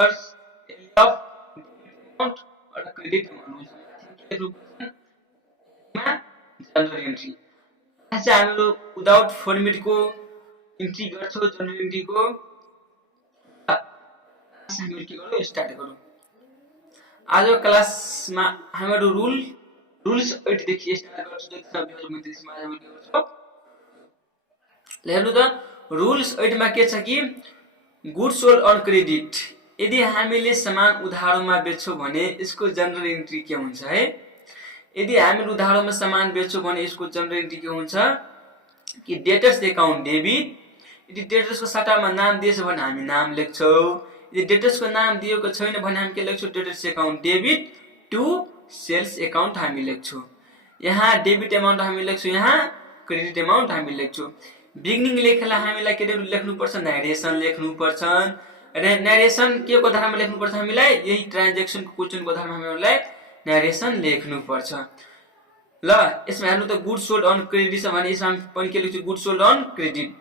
Area of amount र credit amount हुन्छ general entry. चाहिँ हाम्रो विदाउट फर्मेटको इन्ट्री गर्छौँ जनरल एन्ट्रीको। हामी के गरौँ स्टार्ट गरौँ। आज क्लासमा हाम्रो रुल्स 8 देखि स्टार्ट गर्छौँ। जति सबै 2029 मा हामी के गर्छौँ हेर्नु त रुल्स 8 मा के छ कि गुड्स सोल्ड अन क्रेडिट। यदि हामीले सामान उधारोमा बेच्छौँ भने यसको जनरल एन्ट्री के हुन्छ है। यदि हामीले उधारोमा सामान बेच्छौँ भने यसको जनरल एन्ट्री के हुन्छ कि डेटर्स एकाउन्ट डेबिट। यदि डेटर्सको सट्टामा नाम दिएछ भने हामी नाम लेख्छौँ। यदि डेटर्सको नाम दिएको छैन भने हामी के लेख्छौँ debtors account debit to sales account हामी लेख्छौँ। यहाँ डेबिट एमाउन्ट हामी लेख्छौँ, यहाँ क्रेडिट एमाउन्ट हामी लेख्छौँ। बिगिनिङ लेखेला हामीलाई के लेख्नुपर्छ नरेसन लेख्नुपर्छ। नरेसन के को आधारमा लेख्नुपर्छ हामीलाई यही ट्रान्ज्याक्सनको क्वेशनको आधारमा हामीलाई नरेसन लेख्नुपर्छ। ल यसमा हेर्नु त गुड्स सोल्ड अन क्रेडिट छ भने यसमा पनि के लेख्छु गुड्स सोल्ड अन क्रेडिट।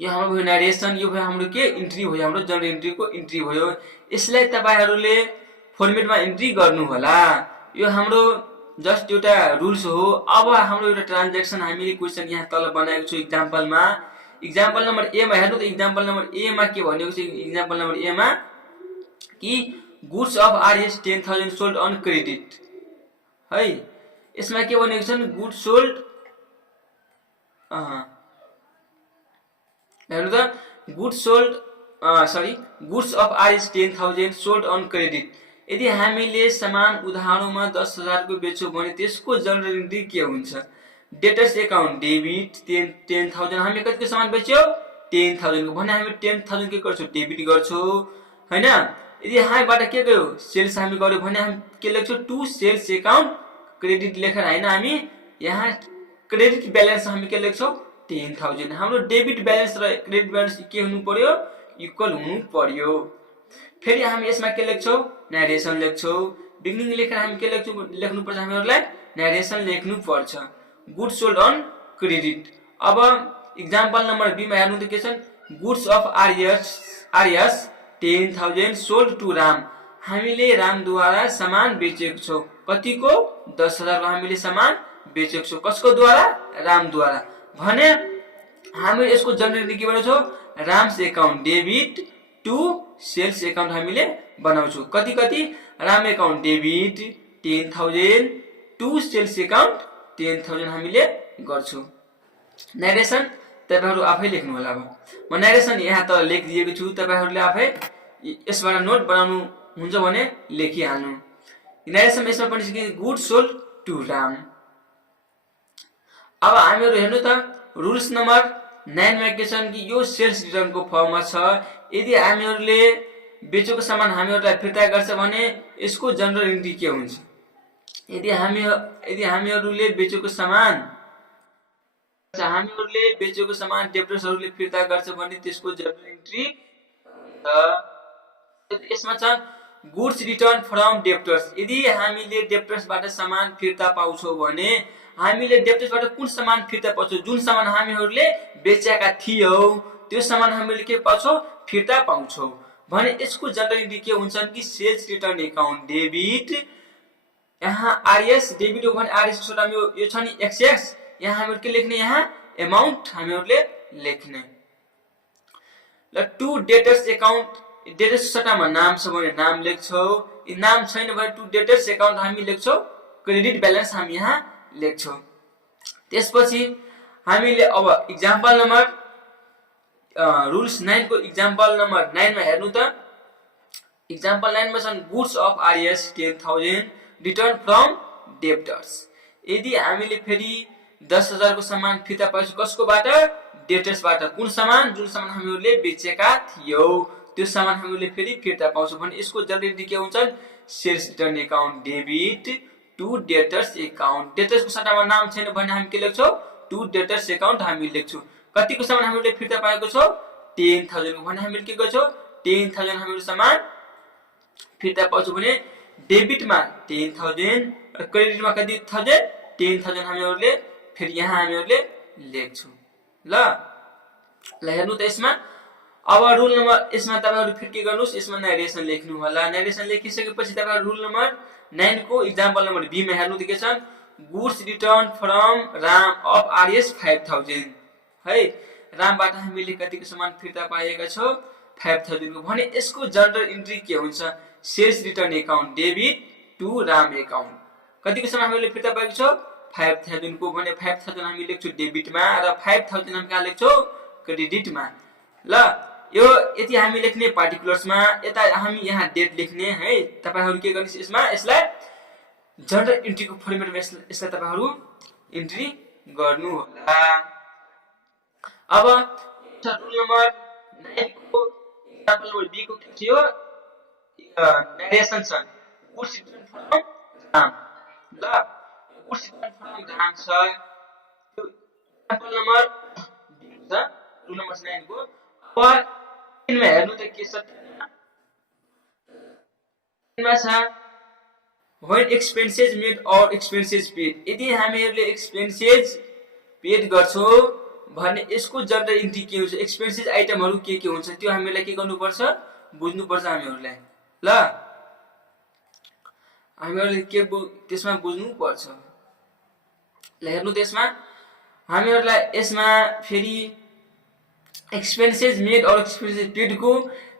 यो हाम्रो भयो नरेसन, यो भयो हाम्रो के इन्ट्री भयो, हाम्रो जनरल एन्ट्रीको इन्ट्री भयो। यसलाई तपाईहरुले फर्मेटमा इन्ट्री गर्नु होला। यो हाम्रो जस्ट एउटा रुल्स हो। अब हाम्रो एउटा ट्रान्ज्याक्सन हामीले क्वेशन यहाँ तल बनाएको छु एक्जाम्पलमा। एक्जाम्पल नम्बर ए मा हेर्नु त एक्जाम्पल नम्बर ए मा के भनेको छ। एक्जाम्पल नम्बर ए मा कि goods of RS 10,000 sold on credit है। यसमा के भनेको छ गुड्स सोल्ड हेर्नु त goods sold goods of RS 10,000 sold on credit. यदि हामीले सामान उधारोमा 10,000 को बेच्छौँ भने त्यसको जनरल एन्ट्री के हुन्छ डेटर्स एकाउन्ट डेबिट 10,000। हामी कतिको सामान बेच्यौ 10,000 को भने हामी 10,000 के गर्छौँ डेबिट गर्छौँ हैन। यदि हामीबाट के गयो सेल्स हामी गर्यो भने हामी के लेख्छौँ टु सेल्स एकाउन्ट क्रेडिट लेखेर हैन हामी यहाँ क्रेडिट ब्यालेन्स हामी के लेख्छौँ 10,000। हाम्रो डेबिट ब्यालेन्स र क्रेडिट ब्यालेन्स के हुनु पर्यो इक्वल हुनु पर्यो। फेरि हामी यसमा के लेख्छौँ नरेसन लेख्छौँ। बिगिनिङ लेखेर हामी के लेख्नु पर्छ हामीहरुलाई नरेसन लेख्नु पर्छ गुड्स सोल्ड अन क्रेडिट। अब एक्जाम्पल नम्बर बी मा हेर्नु त के छ goods of RS 10,000 sold to Ram. हामीले रामद्वारा सामान बेचेको छौँ। कतिको 10,000 को हामीले सामान बेचेको छौँ। कसको द्वारा रामद्वारा भने हामी यसको जनरल एन्ट्री के बनाउँछौँ Ram's account debit to sales account हामीले बनाउँछौँ। कति कति Ram account debit 10,000 to sales account 10,000 हामीले गर्छौँ। नरेसन तपाईहरु आफै लेख्नु होला। अब म नरेसन यहाँ त लेखिदिएको छु, तपाईहरुले आफै यसबाट नोट बनाउनु हुन्छ भने लेखिहाल्नु। नरेसन यसमा पनि छ कि गुड्स सोल्ड टु राम। अब हामीहरु हेर्नु त रुल्स नम्बर 9 मा के छ कि यो सेल्स रिटर्नको फर्ममा छ। यदि हामीहरुले बेचेको सामान हामीहरुलाई फिर्ता गर्छ भने यसको जनरल एन्ट्री के हुन्छ। यदि हामीहरुले बेचेको सामान डेब्टर्सहरुले फिर्ता गर्छ भने त्यसको जनरल एन्ट्री यसमा छ गुड्स रिटर्न फ्रम डेब्टर्स। यदि हामीले डेब्टर्सबाट सामान फिर्ता पाउँछौँ भने हामीले डेब्टर्सबाट कुन सामान फिर्ता पाउँछौँ जुन सामान हामीहरुले बेचेका थियौ त्यो सामान हामीले के पाउँछौँ फिर्ता पाउँछौँ भने यसको जनरल एन्ट्री के हुन्छ कि सेल्स रिटर्न एकाउन्ट डेबिट। यहाँ आरएस डेबिट हो भने आरएस छोटा यो छ नि एक्सएक्स यहाँ हामीहरु के लेख्ने यहाँ अमाउन्ट हामीहरुले लेख्ने। ल टु डेटर्स एकाउन्ट डेटर्स सट्टामा नाम छ भने नाम लेख्छौँ। नाम छैन भने टु डेटर्स एकाउन्ट हामी लेख्छौँ। क्रेडिट ब्यालेन्स हामी यहाँ लेख्छौँ। त्यसपछि हामीले अब एक्जाम्पल नम्बर रुल्स 9 को एक्जाम्पल नम्बर 9 मा हेर्नु त एक्जाम्पल 9 मा छन् goods of RS 10,000 return from debtors. यदि हामीले फेरि 10,000 को सामान फिर्ता पाउँछौँ कसकोबाट डेब्टर्सबाट कुन सामान जुन सामान हामीहरुले बेचेका थियौ त्यो सामान हामीले फेरि फिर्ता पाउँछौँ भने यसको जनरल एन्ट्री के हुन्छ sales return account debit to debtors account. डेब्टर्सको सट्टामा नाम छैन भने हामी के लेख्छौँ टु डेब्टर्स एकाउन्ट हामी लेख्छौँ। कतिको सामान हामीले फिर्ता पाएको छौँ 10,000 को भने हामीले के गर्छौँ 10,000 हामीहरु सामान फिर्ता पाउँछौँ भने डेबिटमा 10,000 र क्रेडिटमा कति 10,000 हामीहरुले फेरि यहाँ हामीहरुले लेख्छौँ। ल हेर्नु त यसमा अब रुल नम्बर यसमा तपाईहरु फेरि के गर्नुस्, यसमा नरेसन लेख्नु होला। नरेसन लेखिसकेपछि तपाईहरु रुल नम्बर 9 को एक्जाम्पल नम्बर बी मा हेर्नु के छ, goods return from Ram of RS 5000 है। रामबाट हामीले कतिको सामान फिर्ता पाएका छौं, 5000 को। भने यसको जनरल इन्ट्री के हुन्छ, sales return account debit to Ram account. कतिको सामान हामीले फिर्ता पाएका छौं, 5000 को। भने 5000 हामी लेख्छौं डेबिटमा र 5000 हामी कहाँ लेख्छौं, क्रेडिटमा। ल यो यति हामी लेख्ने पार्टिकुलर्समा, यता हामी यहाँ डेट लेख्ने है। तपाईहरु के गर्नुस्, यसमा यसलाई जनरल इन्ट्रीको फर्मेटमा यसलाई तपाईहरु इन्ट्री गर्नु होला। अब रुल नम्बर 9 को एक्जाम्पल नम्बर बी को के थियो, नरेसन छ, गुड्स रिटर्न फ्रम राम। ल गुड्स रिटर्न फ्रम राम छ, त्यो एक्जाम्पल नम्बर बी छ रुल नम्बर 9 को। अब इनमा हेर्नु त के छ, इनमा छ when expenses made or expenses paid। यदि हामीहरुले एक्सपेन्सेस पेड गर्छौं भने यसको जनरल इन्ट्री के हुन्छ, एक्सपेन्सेस आइटमहरु के हुन्छ त्यो हामीलाई के गर्नु पर्छ, बुझ्नु पर्छ हामीहरुलाई। ल हामीहरुले के त्यसमा बुझ्नु पर्छ। ल हेर्नु त्यसमा हामीहरुलाई यसमा फेरि एक्सपेन्सेस मेड और एक्सपेन्सेस पेड को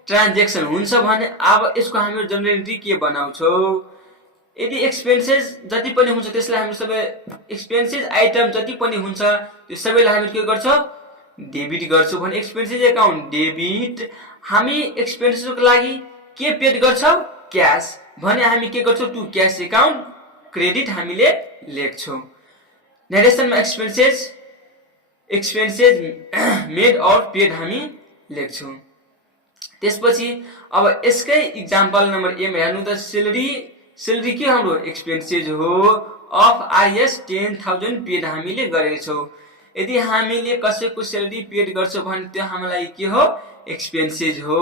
ट्रान्ज्याक्सन हुन्छ भने अब यसको हामी जनरल इन्ट्री के बनाउँछौं। यदि एक्सपेन्सेस जति पनि हुन्छ त्यसलाई हामी सबै एक्सपेन्सेस आइटम जति पनि हुन्छ त्यो सबैलाई हामी के गर्छौं, डेबिट गर्छौं। भने एक्सपेन्सेस अकाउन्ट डेबिट, हामी एक्सपेन्सेसको लागि के पेड गर्छौं, क्याश। भने हामी के गर्छौं, टु क्याश अकाउन्ट क्रेडिट हामीले लेख्छौं। नरेसनमा एक्सपेन्सेस मेड और पेड हामी लेख्छौं। त्यसपछि अब यसकै एक्जाम्पल नम्बर ए मा हेर्नु त, सेलेरी के हाम्रो एक्सपेन्सेस हो, अफ आरएस 10000 पेड हामीले गरेका छौं। यदि हामीले कसैको सेलेरी पेड गर्छौं भने त्यो हामीलाई के हो, एक्सपेन्सेस हो।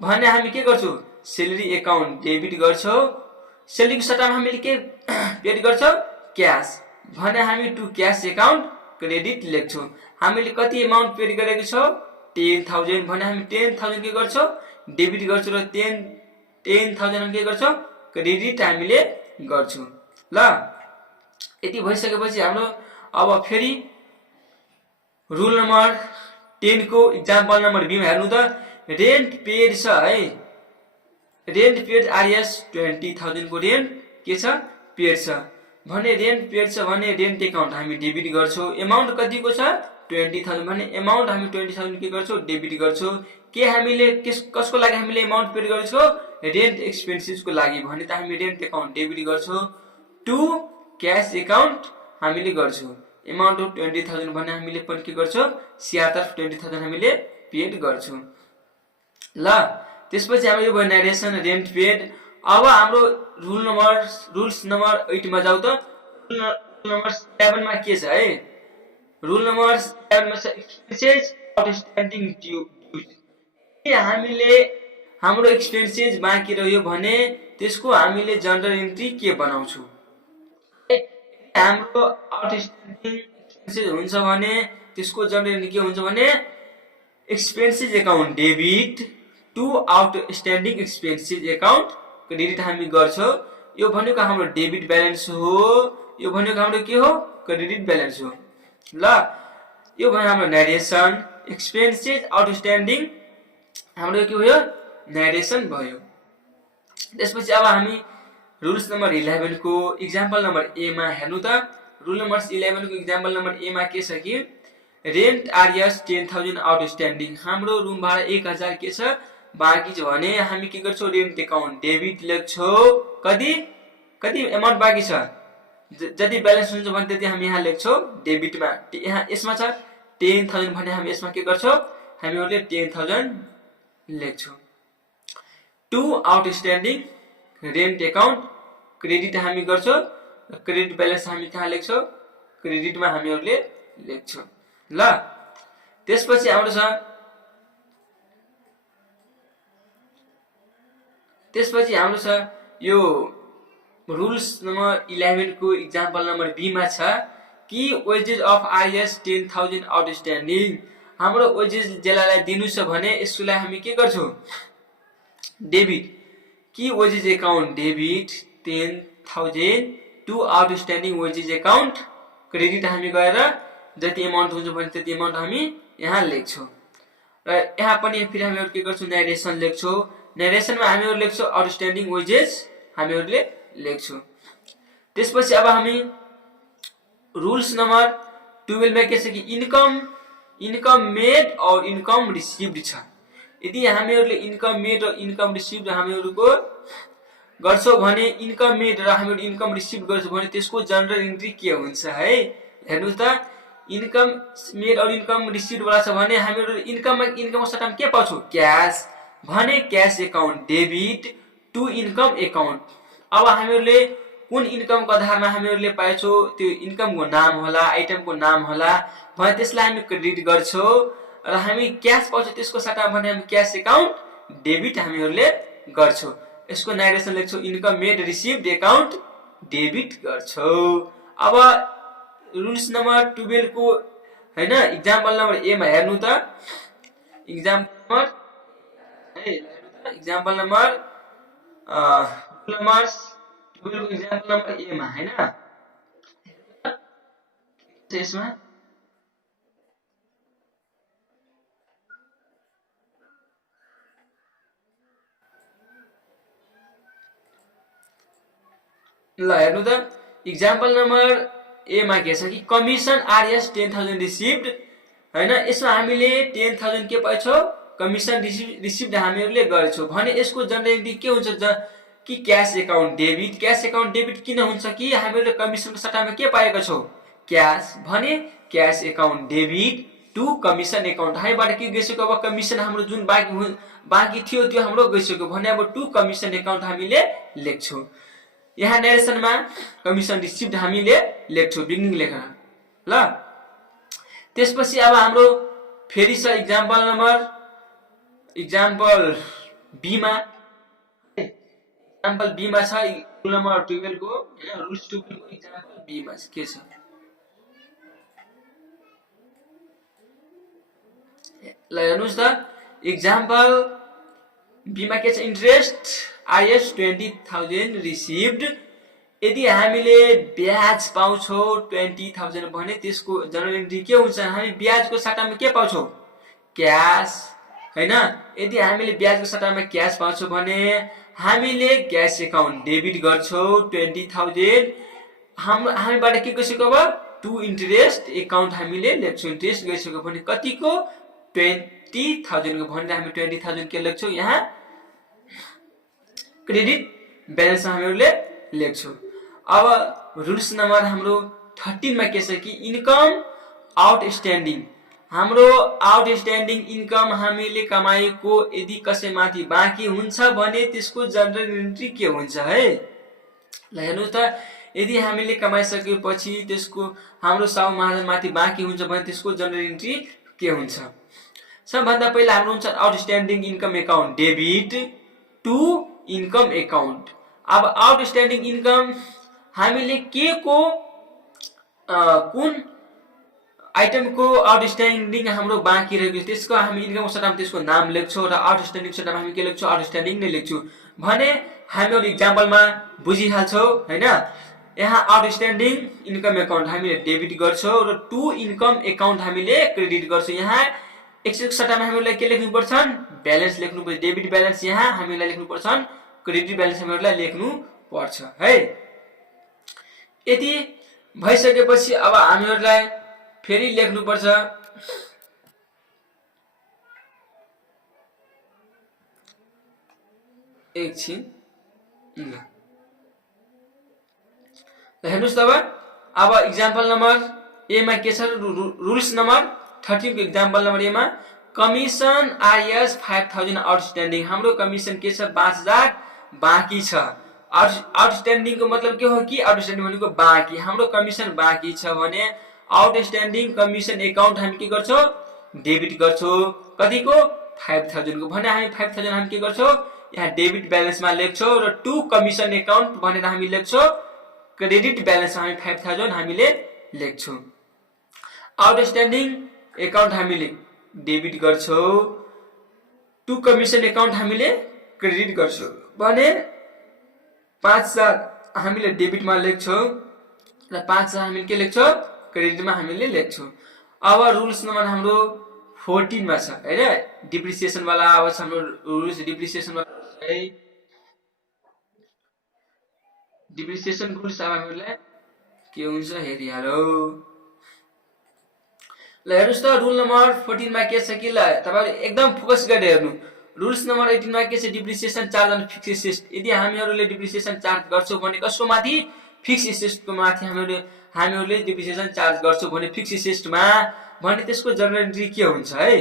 भने हामी के गर्छौं, सेलेरी अकाउन्ट डेबिट गर्छौं। सेलेरीको सट्टामा हामीले के पेड गर्छौं, क्याश। भने हामी टु क्याश अकाउन्ट क्रेडिट लेख्छौं। हामीले कति अमाउन्ट पेड गरेको छौं, 10000। भने हामी 10000 के गर्छौं, डेबिट गर्छौं र 10000 हामी के गर्छौं, क्रेडिट हामीले गर्छौं। ल यति भइसकेपछि हाम्रो अब फेरि रुल नम्बर 10 को एक्जाम्पल नम्बर बी मा हेर्नु त, रेन्ट पेड छ है। रेन्ट पेड आरएस 20000 को रेन्ट के छ, पेड छ। भने रेन्ट पेड छ भने रेन्ट अकाउन्ट हामी डेबिट गर्छौं। अमाउन्ट कतिको छ, 20000। भने अमाउन्ट हामी 20000 के गर्छौं, डेबिट गर्छौं। के हामीले कसको लागि हामीले अमाउन्ट पेड गर्छौं, रेन्ट एक्सपेन्सेस को लागि। भने त हामी रेन्ट अकाउन्ट डेबिट गर्छौं, टु क्याश अकाउन्ट हामीले गर्छौं। अमाउन्ट 20000 भने हामीले पनि के गर्छौं, सिआरतर्फ 20000 हामीले पेड गर्छौं। ल त्यसपछि हाम्रो यो भयो नरेसन रेन्ट पेड। अब हाम्रो रुल्स नम्बर 8 मा जाऊ त। रुल नम्बर 7 मा के छ है, रुल नम्बर 7 मा छ एक्सपेन्सेस आउटस्ट्यान्डिङ ड्युज। हामीले हाम्रो एक्सपेन्सेस बाँकी रह्यो भने त्यसको हामीले जनरल इन्ट्री के बनाउँछौं, हाम्रो आउटस्ट्यान्डिङ एक्सपेन्सेस हुन्छ भने त्यसको जनरल इन्ट्री के हुन्छ भने expenses account debit to outstanding expenses account credit हामी गर्छौं। यो भनेको हाम्रो डेबिट ब्यालेन्स हो, यो भनेको हाम्रो के हो, क्रेडिट ब्यालेन्स हो। ल यो भयो हाम्रो नरेसन एक्सपेन्सेस आउटस्ट्यान्डिङ, हाम्रो के भयो, नरेसन भयो। त्यसपछि अब हामी रुल्स नम्बर 11 को एक्जाम्पल नम्बर ए मा हेर्नु त। रुल नम्बर 11 को एक्जाम्पल नम्बर ए मा के छ कि रेन्ट आरएस 10000 आउटस्ट्यान्डिङ, हाम्रो रुम भाडा 1000 के छ बाँकी छ। भने हामी के गर्छौं, रेन्ट अकाउन्ट डेबिट लेख्छौं। कति अमाउन्ट बाँकी छ, जति ब्यालेन्स हुन्छ भने त्यति हामी यहाँ लेख्छौं डेबिटमा। यहाँ यसमा छ 10000 भने हामी यसमा के गर्छौं, हामीहरुले 10000 लेख्छौं। To outstanding rent account credit हामी गर्छौं, क्रेडिट ब्यालेन्स हामी कहाँ लेख्छौं, क्रेडिटमा हामीहरुले लेख्छौं। ल त्यसपछि हाम्रो छ, यो रुल्स नम्बर 11 को एक्जाम्पल नम्बर बी मा छ कि वेजेस अफ आरएस 10000 आउटस्ट्यान्डिङ। हाम्रो वेजेस जसलाई दिनु छ भने यसलाई हामी के गर्छौं डेबिट कि wages account debit 10,000 to outstanding wages account credit हामी गएर जति अमाउन्ट हुन्छ भने त्यति अमाउन्ट हामी यहाँ लेख्छौं र यहाँ पनि फेरि हामीहरु के गर्छौं नरेसन लेख्छौं नरेसनमा हामीहरु लेख्छौं आउटस्ट्यान्डिङ वेजेस हामीहरुले लेख्छौं त्यसपछि अब हामी रूल्स नम्बर 12 मा के छ कि इनकम मेड और इनकम रिसिभ्ड छ यदि हामीहरुले इनकम मेड र इनकम रिसिभ्ड हामीहरुको गर्छौं भने इनकम मेड र हामीहरु इनकम रिसिभ गर्छौं भने त्यसको जनरल एन्ट्री के हुन्छ है हेर्नु त इनकम मेड और इनकम रिसिभ वाला छ भने हामीहरु इनकम सट्टामा के पाउँछौं क्याश भने cash account debit to income account अब हामीहरुले कुन इनकमको आधारमा हामीहरुले पाएछौं त्यो इनकमको नाम होला आइटमको नाम होला भने त्यसलाई हामी क्रेडिट गर्छौं र हामी क्याश पाउँछौं त्यसको सट्टामा भने हामी क्याश अकाउन्ट डेबिट हामीहरुले गर्छौं यसको नरेसन लेख्छौं income made received account debit गर्छौं अब रुल्स नम्बर 12 को हैन एक्जाम्पल नम्बर ए मा हेर्नु त example number 12 example number A मा हैन त्यसमा ल हेर्नु त एक्जाम्पल नम्बर ए मा के छ कि कमिसन आरएस 10,000 रिसिभ्ड हैन यसमा हामीले 10,000 के पाएछौं कमिसन रिसिभ्ड हामीहरुले गरेछौं भने यसको जनरल एन्ट्री के हुन्छ कि क्याश अकाउन्ट डेबिट किन हुन्छ कि हामीहरुले कमिसनको सट्टामा के पाएका छौं क्याश भने cash account debit to commission account हामीबाट के गइसक्यो अब कमिसन हाम्रो जुन बाँकी थियो त्यो हाम्रो गइसक्यो भने अब टु कमिसन अकाउन्ट हामीले लेख्छौं यहाँ नरेसनमा कमिसन रिसिभ्ड हामीले लेख्छौं बिगिनिङ लेखेर ल त्यसपछि अब हाम्रो फेरि छ एक्जाम्पल बी मा छ रूल नम्बर 12 को हैन रुल्स 12 को एक्जाम्पल बी मा के छ ल हेर्नुस् त एक्जाम्पल बी मा के छ इन्ट्रेस्ट आइएस 20,000 रिसिभ्ड यदि हामीले ब्याज पाउँछौं 20,000 भने त्यसको जनरल एन्ट्री के हुन्छ हामी ब्याजको सट्टामा के पाउँछौं क्याश हैन यदि हामीले ब्याजको सट्टामा क्याश पाउँछौं भने हामीले क्याश अकाउन्ट डेबिट गर्छौं 20,000 हामीबाट के गइसक्यो अब टु इन्ट्रेस्ट अकाउन्ट हामीले लेख्छौं इन्ट्रेस्ट गइसक्यो भने कतिको 20,000 को भनेर हामी 20,000 के लेख्छौं यहाँ क्रेडिट ब्यालेन्स हामीहरुले लेख्छौं अब रुल्स नम्बर हाम्रो 13 मा के छ कि इनकम आउटस्ट्यान्डिङ हाम्रो आउटस्ट्यान्डिङ इनकम हामीले कमाएको यदि कसैमाथि बाँकी हुन्छ भने त्यसको जनरल एन्ट्री के हुन्छ है ल हेर्नु त यदि हामीले कमाइसकेपछि त्यसको हाम्रो साउ महाजनमाथि बाँकी हुन्छ भने त्यसको जनरल एन्ट्री के हुन्छ सबभन्दा पहिला हाम्रो हुन्छ outstanding income account debit to income account अब आउटस्ट्यान्डिङ इनकम हामीले के को कुन आइटम को आउटस्ट्यान्डिङ हाम्रो बाँकी रहेको त्यसको हामी इनकम सट्टामा त्यसको नाम लेख्छौं र आउटस्ट्यान्डिङ सट्टामा हामी के लेख्छौं आउटस्ट्यान्डिङ नै लेख्छौं भने हामीहरु एक्जाम्पलमा बुझिहाल्छौं हैन यहाँ आउटस्ट्यान्डिङ इनकम अकाउन्ट हामीले डेबिट गर्छौं र टु इनकम अकाउन्ट हामीले क्रेडिट गर्छौं यहाँ एक्सको सट्टामा हामीहरुलाई के लेख्नु पर्छ ब्यालेन्स लेख्नु पर्छ डेबिट ब्यालेन्स यहाँ हामीलाई लेख्नु पर्छ क्रेडिट ब्यालेन्स हामीहरुलाई लेख्नु पर्छ है यदि भइसकेपछि अब हामीहरुलाई फेरि लेख्नु पर्छ एकछिन हेर्नुस् त अब एक्जाम्पल नम्बर ए मा के छ रुल्स नम्बर 13 को एक्जाम्पल नम्बर ए मा कमिसन आइएस 5,000 आउटस्ट्यान्डिङ हाम्रो कमिसन के छ 5,000 बाँकी छ आउटस्ट्यान्डिङ को मतलब के हो कि आउटस्ट्यान्डिङ भनेको बाँकी हाम्रो कमिसन बाँकी छ भने आउटस्ट्यान्डिङ कमिसन अकाउन्ट हामी के गर्छौं डेबिट गर्छौं कतिको 5,000 को भने हामी 5,000 हामी के गर्छौं यहाँ डेबिट ब्यालेन्समा लेख्छौं र टु कमिसन अकाउन्ट भनेर हामी लेख्छौं क्रेडिट ब्यालेन्समा हामी 5,000 हामीले लेख्छौं आउटस्ट्यान्डिङ अकाउन्ट हामीले डेबिट गर्छौँ, टु कमिसन एकाउन्ट हामीले क्रेडिट गर्छौँ भने 5,000 हामीले डेबिटमा लेख्छौँ र 5,000 हामीले के लेख्छौँ क्रेडिटमा हामीले लेख्छौँ। अब रुल्स नम्बर हाम्रो 14 मा छ हैन, डिप्रिसिएसन वाला अब छ हाम्रो रुल्स। डिप्रिसिएसन वाला है, डिप्रिसिएसन रुल्स अब हामीलाई के हुन्छ हेरिहालौ। ल हेर्नुस् त रुल नम्बर 14 मा के छ कि ल तपाईहरु एकदम फोकस गरेर हेर्नु। रुल्स नम्बर 18 मा के छ, depreciation charge on fix asset. यदि हामीहरुले डिप्रिसिएसन चार्ज गर्छौं भने कसको माथि, फिक्स एसेटको माथि हामीहरुले डिप्रिसिएसन चार्ज गर्छौं भने फिक्स एसेटमा भने त्यसको जनरल एन्ट्री के हुन्छ है,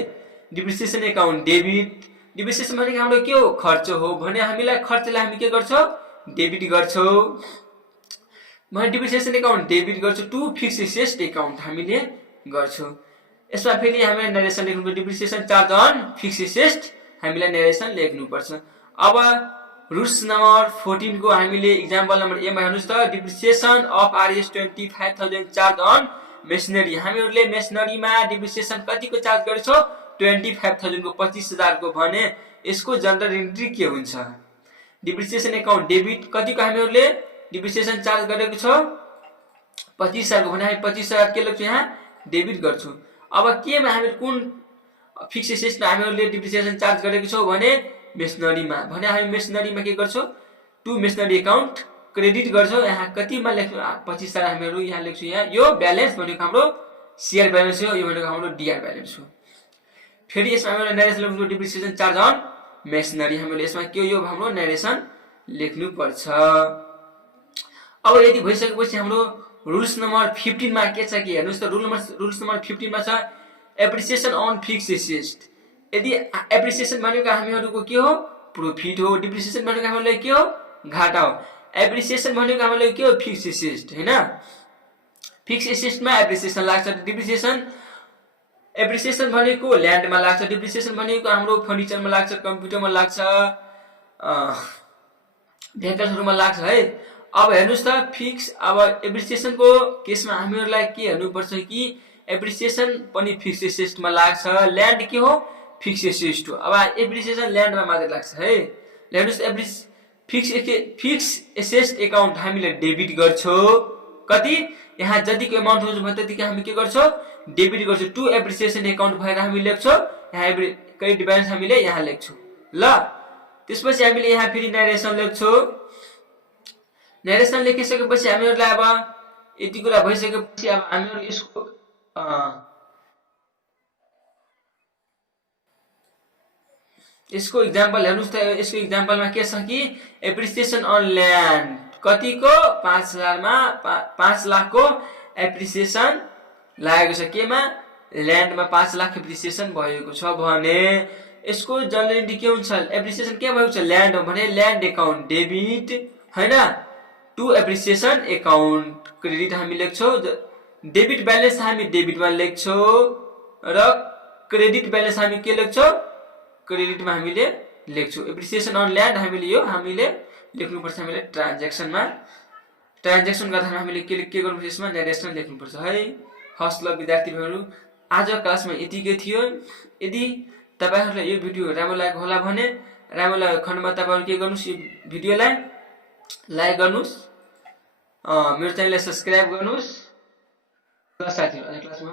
डिप्रिसिएसन एकाउन्ट डेबिट। डिप्रिसिएसन भनेको हाम्रो के हो, खर्च हो भने हामीलाई खर्चलाई हामी के गर्छौं डेबिट गर्छौं भने डिप्रिसिएसन एकाउन्ट डेबिट गर्छौं टु फिक्स एसेट एकाउन्ट हामीले गर्छौं। यसमा फेरि हामीले नरेसन लेख्नु, depreciation charge on fix asset हामीलाई नरेसन लेख्नु पर्छ। अब रुल्स नम्बर 14 को हामीले एक्जाम्पल नम्बर ए मा हेर्नुस् त, depreciation of RS 25,000 charge on machinery. हामीहरुले मेसिनरीमा डिप्रिसिएसन कतिको चार्ज गरेछौं 25,000 को 25,000 को भने यसको जनरल एन्ट्री के हुन्छ, डिप्रिसिएसन एकाउन्ट डेबिट कतिको हामीहरुले डिप्रिसिएसन चार्ज गरेको छौं 25,000 को भने हामी 25,000 के लेख्छौं यहाँ डेबिट गर्छौं। अब केमा हामी कुन फिक्स एसेटमा हामीहरुले डिप्रिसिएसन चार्ज गरेको छौं भने मेसिनरीमा भने हामी मेसिनरीमा के गर्छौं टु मेसिनरी एकाउन्ट क्रेडिट गर्छौं। यहाँ कतिमा लेख्छौं 25,000 हामीहरु यहाँ लेख्छौं। यहाँ यो ब्यालेन्स भनेको हाम्रो सीआर ब्यालेन्स हो, यो भनेको हाम्रो डीआर ब्यालेन्स हो। फेरि यसमा हामीले नरेसन लेख्नु, डिप्रिसिएसन चार्ज अन मेसिनरी हामीले यसमा के यो हाम्रो नरेसन लेख्नु पर्छ। अब यदि भइसकेपछि हाम्रो रुल्स नम्बर 15 मा के छ कि हेर्नुस् त, रुल्स नम्बर 15 मा छ एप्रिसिएसन अन फिक्स एसेट। यदि एप्रिसिएसन भनेको हामीहरुको के हो प्रॉफिट हो, डिप्रिसिएसन भनेको हामीलाई के हो घाटा हो। एप्रिसिएसन भनेको हामीलाई के हो फिक्स एसेट हैन, फिक्स एसेटमा एप्रिसिएसन लाग्छ। एप्रिसिएसन भनेको ल्यान्डमा लाग्छ, डिप्रिसिएसन भनेको हाम्रो फर्निचरमा लाग्छ, कम्प्युटरमा लाग्छ, भेहिकलहरुमा लाग्छ है। अब हेर्नुस् त फिक्स, अब एप्रिसिएसनको केसमा हामीहरुलाई के हेर्नु पर्छ कि एप्रिसिएसन पनि फिक्स एसेटमा लाग्छ, ल्यान्ड के हो फिक्स एसेट हो। अब एप्रिसिएसन ल्यान्डमा मात्र लाग्छ है। हेर्नुस् फिक्स एसेट एकाउन्ट हामीले डेबिट गर्छौं, कति यहाँ जतिको अमाउन्ट हुन्छ भने त्यतिकै हामी के गर्छौं डेबिट गर्छौं टु एप्रिसिएसन एकाउन्ट भएर हामी लेख्छौं। यहाँ क्रेडिट ब्यालेन्स हामीले यहाँ लेख्छौं। ल त्यसपछि हामीले यहाँ फेरि नरेसन लेख्छौं। नरेसन लेखिसकेपछि हामीहरुलाई अब यति कुरा भइसकेपछि अब हामीहरु यसको एक्जाम्पल हेर्नुस् त। यसको एक्जाम्पलमा के छ कि एप्रिसिएसन अन ल्यान्ड कतिको 5,000 मा 5 लाख को एप्रिसिएसन लागेको छ, केमा ल्यान्डमा 5 लाख एप्रिसिएसन भएको छ भने यसको जनरल एन्ट्री के हुन्छ, एप्रिसिएसन के भएको छ ल्यान्ड हो भने ल्यान्ड एकाउन्ट डेबिट हैन टु एप्रिसिएसन एकाउन्ट क्रेडिट हामी लेख्छौं। डेबिट ब्यालेन्स हामी डेबिटमा लेख्छौं र क्रेडिट ब्यालेन्स हामी के लेख्छौं क्रेडिटमा हामीले लेख्छौं। एप्रिसिएसन अन ल्यान्ड हामीले लेख्नु पर्छ। हामीले ट्रान्ज्याक्सन गर्दा हामीले के गर्नु पर्छ यसमा नरेसन लेख्नु पर्छ है। हस् ल विद्यार्थीहरु, आज क्लासमा यतिकै थियो। यदि तपाईहरुलाई यो भिडियो राम्रो लागेको होला भने राम्रो लागेको खण्डमा तपाईहरु के गर्नुस्, यो भिडियोलाई लाइक गर्नुस्, मेरो च्यानललाई सब्स्क्राइब गर्नुस्। ल साथीहरु, आज क्लासमा